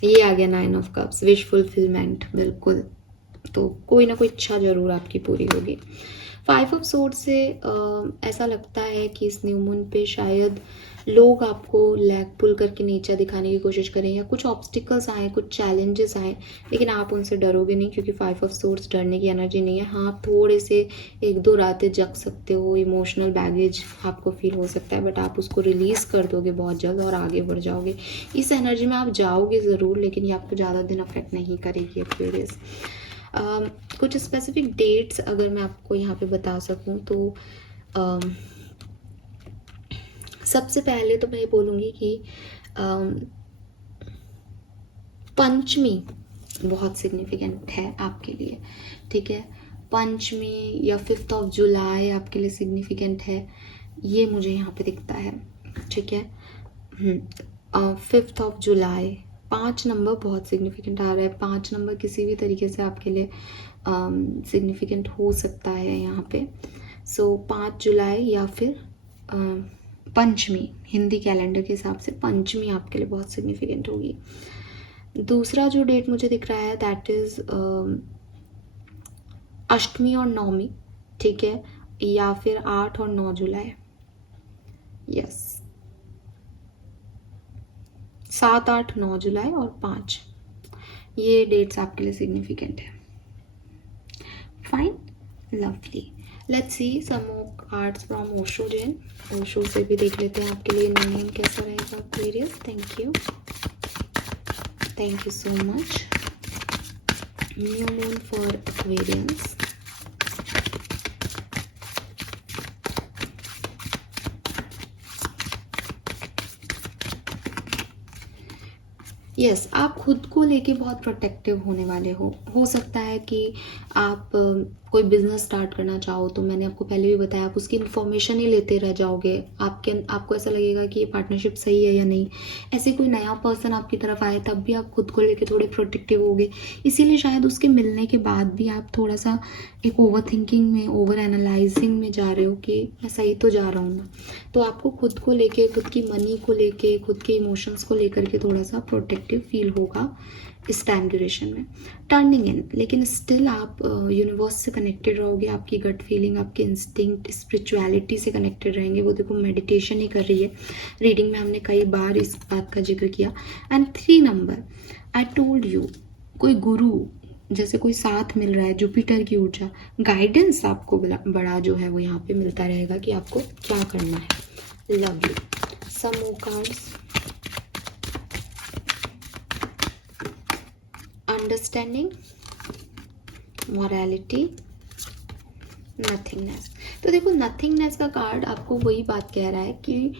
ये आ गया 9 ऑफ कप्स, विश फुलफिलमेंट। बिल्कुल, तो कोई ना कोई इच्छा जरूर आपकी पूरी होगी। फाइव ऑफ सोर्ड से ऐसा लगता है कि इस न्यू मून पे शायद लोग आपको लैग पुल करके नीचा दिखाने की कोशिश करें, या कुछ ऑब्स्टिकल्स आए, कुछ चैलेंजेस आए, लेकिन आप उनसे डरोगे नहीं, क्योंकि फाइव ऑफ सोर्ड्स डरने की एनर्जी नहीं है। हाँ, आप थोड़े से 1-2 रातें जग सकते हो, इमोशनल बैगेज आपको फील हो सकता है, बट आप उसको रिलीज़ कर दोगे बहुत जल्द और आगे बढ़ जाओगे। इस एनर्जी में आप जाओगे ज़रूर, लेकिन ये आपको ज़्यादा दिन अफेक्ट नहीं करेगी एक्वेरियस। कुछ स्पेसिफिक डेट्स अगर मैं आपको यहाँ पे बता सकूँ तो सबसे पहले तो मैं ये बोलूँगी कि पंचमी बहुत सिग्निफिकेंट है आपके लिए, ठीक है। पंचमी या 5th ऑफ जुलाई आपके लिए सिग्निफिकेंट है, ये मुझे यहाँ पे दिखता है, ठीक है। 5th ऑफ जुलाई, 5 नंबर बहुत सिग्निफिकेंट आ रहा है। 5 नंबर किसी भी तरीके से आपके लिए सिग्निफिकेंट हो सकता है यहाँ पे। सो 5 जुलाई या फिर पंचमी, हिंदी कैलेंडर के हिसाब से पंचमी आपके लिए बहुत सिग्निफिकेंट होगी। दूसरा जो डेट मुझे दिख रहा है दैट इज़ अष्टमी और नवमी, ठीक है, या फिर 8 और 9 जुलाई। यस, 7, 8, 9 जुलाई और 5, ये डेट्स आपके लिए सिग्निफिकेंट है। Fine, lovely. Let's see some more cards from Osho Zen. Osho से भी देख लेते हैं आपके लिए न्यू मून कैसा रहेगा Aquarius. Thank you so much. New moon for Aquarians. Yes, आप खुद को लेके बहुत प्रोटेक्टिव होने वाले हो सकता है कि आप कोई बिजनेस स्टार्ट करना चाहो, तो मैंने आपको पहले भी बताया, आप उसकी इन्फॉर्मेशन ही लेते रह जाओगे। आपको ऐसा लगेगा कि ये पार्टनरशिप सही है या नहीं। ऐसे कोई नया पर्सन आपकी तरफ आए तब भी आप खुद को लेके थोड़े प्रोटेक्टिव होगे, इसीलिए शायद उसके मिलने के बाद भी आप थोड़ा सा एक ओवर थिंकिंग में, ओवर एनालाइजिंग में जा रहे हो कि मैं सही तो जा रहा हूँ ना। तो आपको खुद को लेके, खुद की मनी को लेके, खुद के इमोशंस को लेकर के थोड़ा सा प्रोटेक्टिव फील होगा इस टाइम ड्यूरेशन में। टर्निंग इन, लेकिन स्टिल आप यूनिवर्स से कनेक्टेड रहोगे। आपकी गट फीलिंग, आपके इंस्टिंक्ट, स्पिरिचुअलिटी से कनेक्टेड रहेंगे। वो देखो मेडिटेशन ही कर रही है। रीडिंग में हमने कई बार इस बात का जिक्र किया। And 3 number, I told you, कोई गुरु जैसे कोई साथ मिल रहा है, जुपिटर की ऊर्जा, गाइडेंस आपको बड़ा जो है वो यहाँ पे मिलता रहेगा कि आपको क्या करना है। Lovely. Some more cards. Understanding, morality, nothingness. तो देखो, नथिंगनेस का कार्ड आपको वही बात कह रहा है कि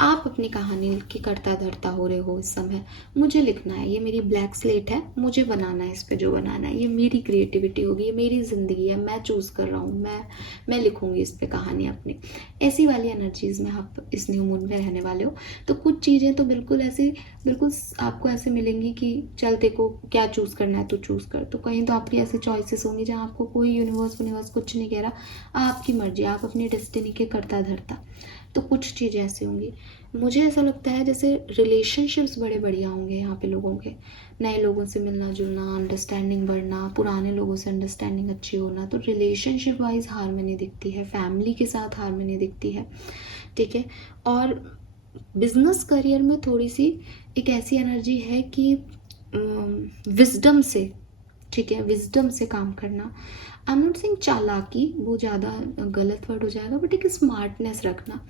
आप अपनी कहानी की कर्ता धर्ता हो रहे हो इस समय। मुझे लिखना है, ये मेरी ब्लैक स्लेट है, मुझे बनाना है, इस पे जो बनाना है, ये मेरी क्रिएटिविटी होगी, ये मेरी ज़िंदगी है, मैं चूज़ कर रहा हूँ, मैं लिखूँगी इस पे कहानी अपनी। ऐसी वाली एनर्जीज़ में आप इस न्यू मून में रहने वाले हो। तो कुछ चीज़ें तो बिल्कुल आपको ऐसे मिलेंगी कि चल देखो क्या चूज़ करना है तो चूज़ कर। तो कहीं तो आपकी ऐसी चॉइसेस होंगी जहाँ आपको कोई यूनिवर्स कुछ नहीं कह रहा, आपकी मर्जी, आप अपनी डेस्टिनी के करता धरता। तो कुछ चीज़ें ऐसी होंगी। मुझे ऐसा लगता है जैसे रिलेशनशिप्स बड़े बढ़िया होंगे यहाँ पे लोगों के। नए लोगों से मिलना जुलना, अंडरस्टैंडिंग बढ़ना, पुराने लोगों से अंडरस्टैंडिंग अच्छी होना। तो रिलेशनशिप वाइज हार्मनी दिखती है, फैमिली के साथ हार्मनी दिखती है, ठीक है। और बिजनेस करियर में थोड़ी सी एक ऐसी एनर्जी है कि विजडम से, ठीक है, विजडम से काम करना। आई एम नॉट सेइंग चालाकी, वो ज़्यादा गलत वर्ड हो जाएगा, बट एक स्मार्टनेस रखना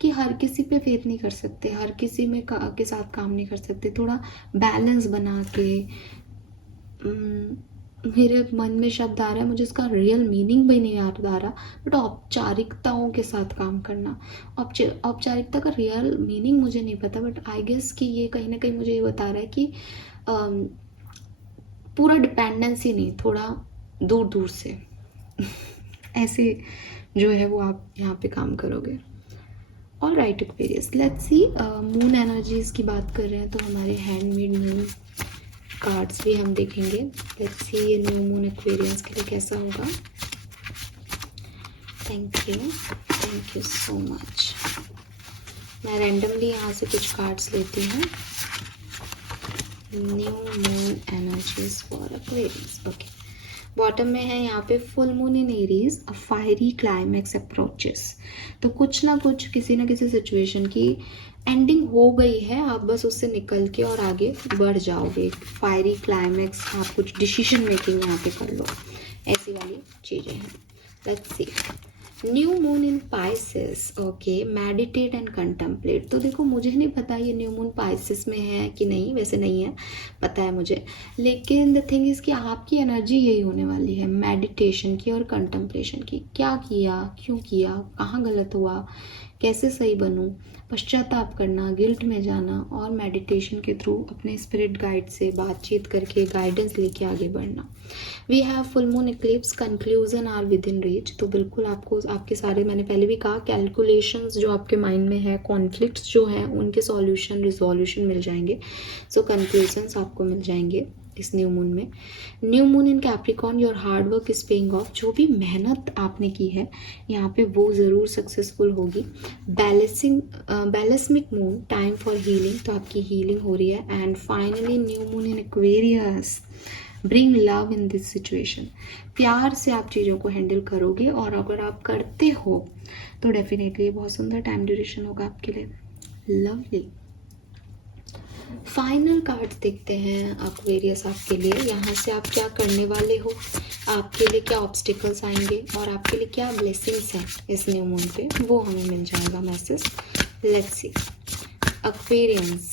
कि हर किसी पे फेथ नहीं कर सकते, हर किसी में के साथ काम नहीं कर सकते। थोड़ा बैलेंस बना के, मेरे मन में शब्द आ रहा है, मुझे इसका रियल मीनिंग भी नहीं याद आ रहा, बट औपचारिकताओं के साथ काम करना। औपचारिकता का रियल मीनिंग मुझे नहीं पता, बट आई गेस कि ये कहीं ना कहीं मुझे ये बता रहा है कि पूरा डिपेंडेंसी नहीं, थोड़ा दूर दूर से ऐसे जो है वो आप यहाँ पे काम करोगे। All right Aquarius, let's see moon energies की बात कर रहे हैं तो हमारे हैंडमेड मून कार्ड्स भी हम देखेंगे। लेट्स सी ये न्यू मून एक्वेरियस के लिए कैसा होगा। Thank you so much. मैं रैंडमली यहाँ से कुछ कार्ड्स लेती हूँ। New moon energies for Aquarius. Okay, bottom में है यहाँ पे full moon in Aries, a fiery climax approaches. तो कुछ ना कुछ किसी ना किसी सिचुएशन की एंडिंग हो गई है, आप बस उससे निकल के और आगे बढ़ जाओगे। फायरी क्लाइमैक्स, आप कुछ डिसीजन मेकिंग यहाँ पे कर लो, ऐसी वाली चीज़ें हैं। Let's see new moon in Pisces. Okay, meditate and contemplate. तो देखो मुझे नहीं पता ये न्यू मून पाइसेस में है कि नहीं, वैसे नहीं है, पता है मुझे, लेकिन द थिंग इज़ कि आपकी एनर्जी यही होने वाली है, मेडिटेशन की और कंटेम्पलेशन की। क्या किया, क्यों किया, कहाँ गलत हुआ, कैसे सही बनूं, पश्चाताप करना, गिल्ट में जाना, और मेडिटेशन के थ्रू अपने स्पिरिट गाइड से बातचीत करके गाइडेंस लेके आगे बढ़ना। We have full moon eclipse, conclusion are within reach. तो बिल्कुल आपको आपके सारे, मैंने पहले भी कहा, कैलकुलेशंस जो आपके माइंड में है, कॉन्फ्लिक्ट्स जो हैं, उनके सॉल्यूशन रिजोल्यूशन मिल जाएंगे। सो कंक्लूजन्स आपको मिल जाएंगे इस न्यू मून में। New moon in Capricorn, your hard work is paying off. जो भी मेहनत आपने की है यहाँ पे वो ज़रूर सक्सेसफुल होगी। बैलेस्मिक मून, टाइम फॉर हीलिंग, तो आपकी हीलिंग हो रही है। And finally new moon in Aquarius, bring love in this situation. प्यार से आप चीज़ों को हैंडल करोगे, और अगर आप करते हो तो डेफिनेटली बहुत सुंदर टाइम ड्यूरेशन होगा आपके लिए। लवली। फाइनल कार्ड्स देखते हैं एक्वेरियस आपके लिए। यहाँ से आप क्या करने वाले हो, आपके लिए क्या ऑब्स्टिकल्स आएंगे, और आपके लिए क्या ब्लेसिंग्स हैं इस न्यू मून पे, वो हमें मिल जाएगा message. Let's see Aquarians,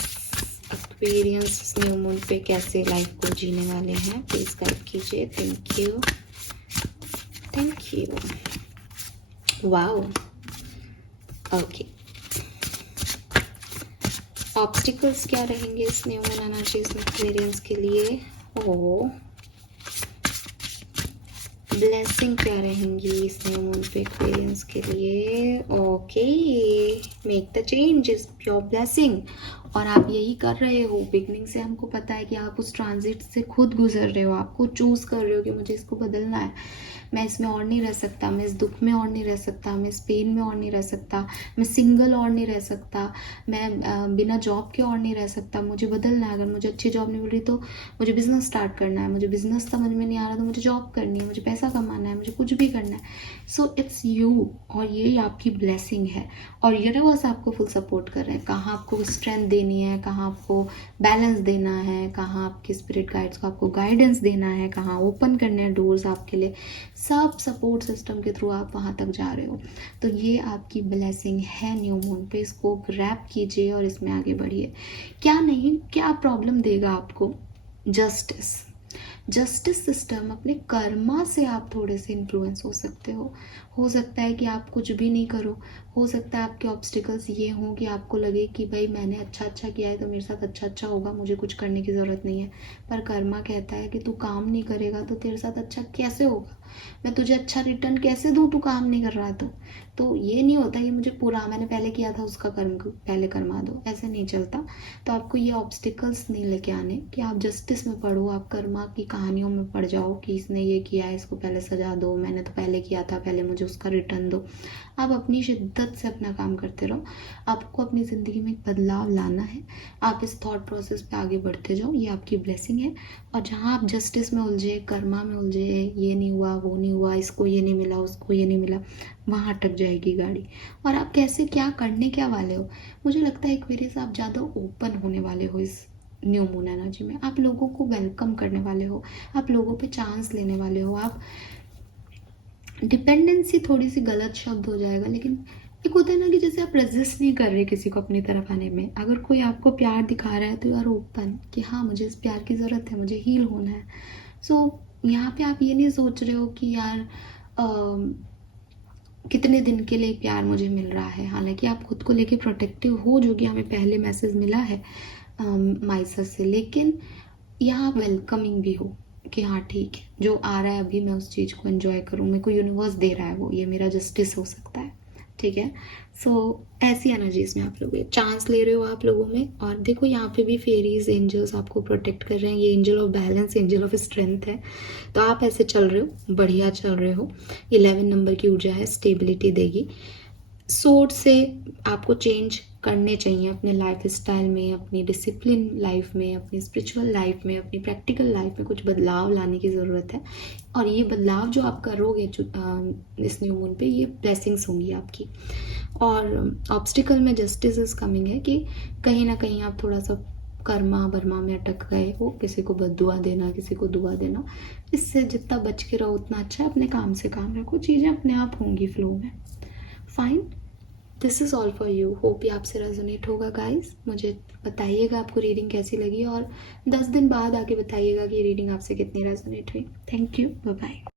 Aquarians new moon पे कैसे लाइफ को जीने वाले हैं, प्लीज गाइड कीजिए। Thank you, thank you. Wow, okay. Obstacles क्या रहेंगे इस न्यू मून एनर्जीज में एक्वेरियंस के लिए, ओ ब्लेसिंग क्या रहेंगी इस न्यू मून पे एक्वेरियंस के लिए। Okay, make the change is your blessing. और आप यही कर रहे हो, बिगनिंग से हमको पता है कि आप उस ट्रांजिट से खुद गुजर रहे हो, आप खुद चूज कर रहे हो कि मुझे इसको बदलना है, मैं इसमें और नहीं रह सकता, मैं इस दुख में और नहीं रह सकता, मैं इस पेन में और नहीं रह सकता, मैं सिंगल और नहीं रह सकता, मैं बिना जॉब के और नहीं रह सकता, मुझे बदलना है। अगर मुझे अच्छी जॉब नहीं मिल रही तो मुझे बिजनेस स्टार्ट करना है, मुझे बिजनेस समझ में नहीं आ रहा तो मुझे जॉब करनी है, मुझे पैसा कमाना है, मुझे कुछ भी करना है। सो इट्स यू, और ये आपकी ब्लेसिंग है, और यूनिवर्स आपको फुल सपोर्ट कर रहे हैं। कहाँ आपको स्ट्रेंथ देनी है, कहाँ आपको बैलेंस देना है, कहाँ आपके स्पिरिट गाइड्स को आपको गाइडेंस देना है, कहाँ ओपन करने हैं डोर्स आपके लिए, सब सपोर्ट सिस्टम के थ्रू आप वहाँ तक जा रहे हो। तो ये आपकी ब्लेसिंग है न्यू मून पे, इसको ग्रैब कीजिए और इसमें आगे बढ़िए। क्या नहीं, क्या प्रॉब्लम देगा आपको, जस्टिस। जस्टिस सिस्टम, अपने कर्मा से आप थोड़े से इन्फ्लुएंस हो सकता है कि आप कुछ भी नहीं करो, हो सकता है आपके ऑब्स्टिकल्स ये हों कि आपको लगे कि भाई मैंने अच्छा किया है तो मेरे साथ अच्छा होगा, मुझे कुछ करने की ज़रूरत नहीं है। पर कर्मा कहता है कि तू काम नहीं करेगा तो तेरे साथ अच्छा कैसे होगा, मैं तुझे अच्छा रिटर्न कैसे दूँ, तू काम नहीं कर रहा तो ये नहीं होता कि मुझे पूरा मैंने पहले किया था उसका कर्म पहले कर्मा दो, ऐसे नहीं चलता। तो आपको ये ऑब्स्टिकल्स नहीं लेके आने कि आप जस्टिस में पढ़ो, आप कर्मा की कहानियों में पड़ जाओ कि इसने ये किया है, इसको पहले सजा दो, मैंने तो पहले किया था, पहले मुझे उसका रिटर्न दो। आप अपनी शिद्दत से अपना काम करते रहो, आपको अपनी ज़िंदगी में एक बदलाव लाना है, आप इस थॉट प्रोसेस पे आगे बढ़ते जाओ, ये आपकी ब्लेसिंग है। और जहाँ आप जस्टिस में उलझे, कर्मा में उलझे, ये नहीं हुआ, वो नहीं हुआ, इसको ये नहीं मिला, उसको ये नहीं मिला, वहाँ अटक जाएगी गाड़ी। और आप कैसे क्या करने क्या वाले हो, मुझे लगता है एक्वेरियस आप ज़्यादा ओपन होने वाले हो इस न्यू मून एनर्जी में, आप लोगों को वेलकम करने वाले हो, आप लोगों पे चांस लेने वाले हो। आप डिपेंडेंसी थोड़ी सी गलत शब्द हो जाएगा, लेकिन एक होता है ना कि जैसे आप रेजिस्ट नहीं कर रहे किसी को अपनी तरफ आने में, अगर कोई आपको प्यार दिखा रहा है तो यार ओपन कि हाँ मुझे इस प्यार की ज़रूरत है, मुझे हील होना है। सो यहाँ पे आप ये नहीं सोच रहे हो कि यार कितने दिन के लिए प्यार मुझे मिल रहा है, हालांकि आप खुद को लेके प्रोटेक्टिव हो, जो कि हमें पहले मैसेज मिला है माइसर से, लेकिन यहाँ वेलकमिंग भी हो कि हाँ ठीक है, जो आ रहा है अभी मैं उस चीज़ को एंजॉय करूँ, मेरे को यूनिवर्स दे रहा है वो, ये मेरा जस्टिस हो सकता है, ठीक है। सो ऐसी एनर्जीज में आप लोग चांस ले रहे हो आप लोगों में। और देखो यहाँ पे भी फेरीज एंजल्स आपको प्रोटेक्ट कर रहे हैं, ये angel of balance, angel of strength है। तो आप ऐसे चल रहे हो, बढ़िया चल रहे हो, 11 नंबर की ऊर्जा है, स्टेबिलिटी देगी। सोच से आपको चेंज करने चाहिए अपने लाइफ स्टाइल में, अपनी डिसिप्लिन लाइफ में, अपनी स्पिरिचुअल लाइफ में, अपनी प्रैक्टिकल लाइफ में कुछ बदलाव लाने की ज़रूरत है। और ये बदलाव जो आप करोगे इस न्यू मून पे, ये ब्लेसिंग्स होंगी आपकी। और ऑब्स्टिकल में जस्टिस इज कमिंग है कि कहीं ना कहीं आप थोड़ा सा कर्मा बर्मा में अटक गए हो, किसी को बद्दुआ देना, किसी को दुआ देना, इससे जितना बच के रहो उतना अच्छा है। अपने काम से काम रखो, चीज़ें अपने आप होंगी फ्लो में। Fine, this is all for you. Hope ये आपसे रेजोनेट होगा गाइस। मुझे बताइएगा आपको रीडिंग कैसी लगी, और 10 दिन बाद आके बताइएगा कि रीडिंग आपसे कितनी रेजोनेट हुई। Thank you, bye bye.